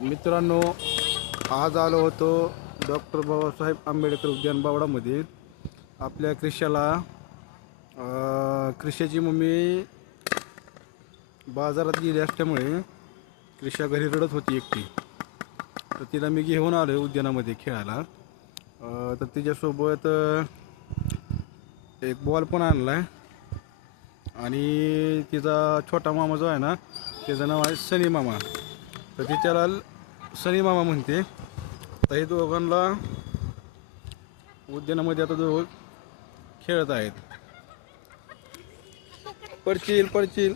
मित्रांनो आज आलो होतो डॉक्टर बाबासाहेब आंबेडकर उद्यान बावडामध्ये आपल्या क्रिशाला क्रिशाची मम्मी बाजारात गेली असल्यामुळे क्रिशा घरी रडत होती एकटी. तर तिला मी घेऊन आलो उद्यानामध्ये खेळायला. तर तिच्यासोबत एक बॉल पण आणला आहे आणि तिचा छोटा मामा जो आहे ना त्याचं नाव आहे सनी मामा. तर ती त्याला सनी मामा म्हणते तर हे दोघांना उद्यानामध्ये आता दोघं खेळत आहेत. पडशील पडशील.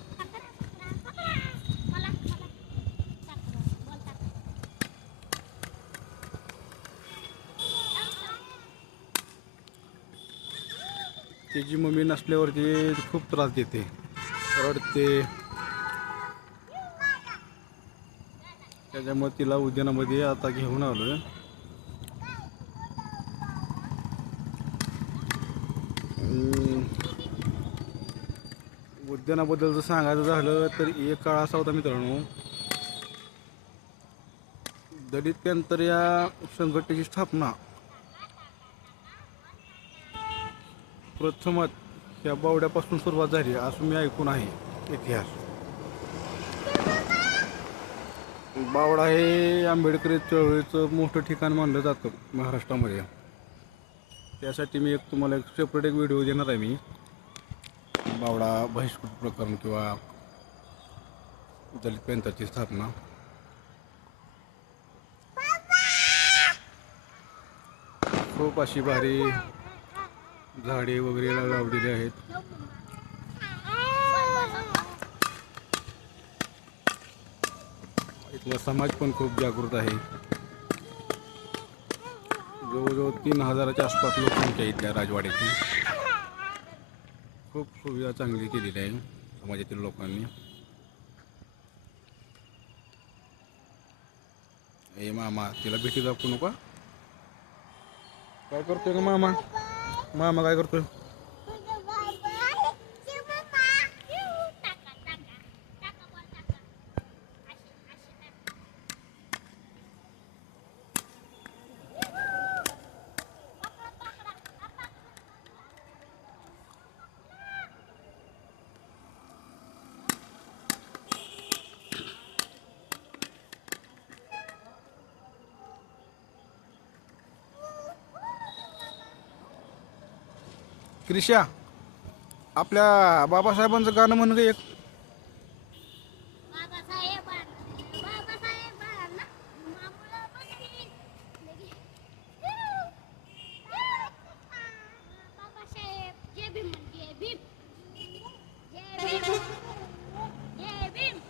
त्याची मम्मी नसल्यावरती खूप त्रास देते. रडते. त्याच्यामुळे तिला उद्यानामध्ये आता घेऊन आलो उद्यानाबद्दल जर सांगायचं झालं तर एक काळ असा होता मित्रांनो दलित पॅंथर या संघटनेची स्थापना प्रथमच या बावड्यापासून सुरुवात झाली असं मी ऐकून आहे इतिहास. बावडा हे आंबेडकरी चळवळीचं मोठं ठिकाण मानलं जातं महाराष्ट्रामध्ये. त्यासाठी मी एक तुम्हाला एक सेपरेट एक व्हिडिओ देणार आहे मी. बावडा बहिष्कृत प्रकरण किंवा दलित पंथाची स्थापना. खूप अशी भारी झाडे वगैरे लावलेली आहेत. व समाज पण खूप जागृत आहे. जवळजवळ तीन हजाराच्या आसपास लोकसंख्या इथल्या राजवाड्याची खूप सुविधा चांगली केलेली आहे समाजातील लोकांनी. ए मामा तिला भेटी दाखवू नका. काय करतोय का मामा? मामा काय करतोय? क्रिशा आपल्या बाबासाहेबांचं गाणं म्हणून ग एक